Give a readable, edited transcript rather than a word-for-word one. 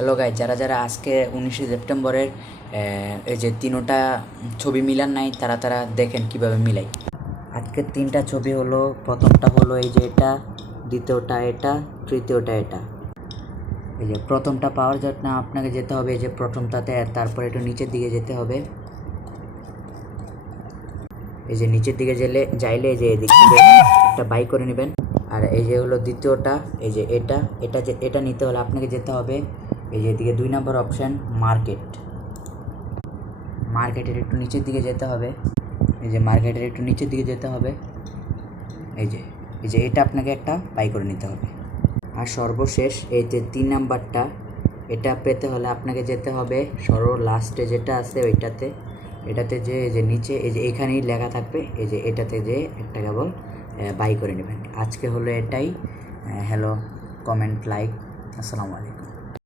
Hello guys, যারা যারা আজকে 19শে সেপ্টেম্বরের এই যে তিনোটা ছবি মিলান নাই, তারা তারা দেখেন কিভাবে মিলাই। আজকের তিনটা ছবি হলো, প্রথমটা হলো এই যে এটা, দ্বিতীয়টা এটা, তৃতীয়টা এটা। এই যে প্রথমটা পাওয়ার জন্য আপনাকে যেতে হবে এই যে প্রথমটাতে, তারপর একটু নিচের দিকে যেতে হবে। এই যে নিচের দিকে যাইলে এই যে এদিক থেকে একটা বাই করে নেবেন। আর এই যে হলো দ্বিতীয়টা, এই যে এটা নিতে হলে আপনাকে যেতে হবে এই যে এদিকে 2 নম্বর অপশান মার্কেটের একটু নিচের দিকে যেতে হবে। এই যে মার্কেটের একটু নিচের দিকে যেতে হবে। এই যে এটা আপনাকে একটা বাই করে নিতে হবে। আর সর্বশেষ এই যে 3 নাম্বারটা, এটা পেতে হলে আপনাকে যেতে হবে লাস্টে যেটা আছে এটাতে যে এই যে নিচে এই যে এখানেই লেখা থাকবে, এই যে এটাতে যে একটা কেবল বাই করে নেবেন। আজকে হলো এটাই। Hello, comment, like. আসসালামু আলাইকুম।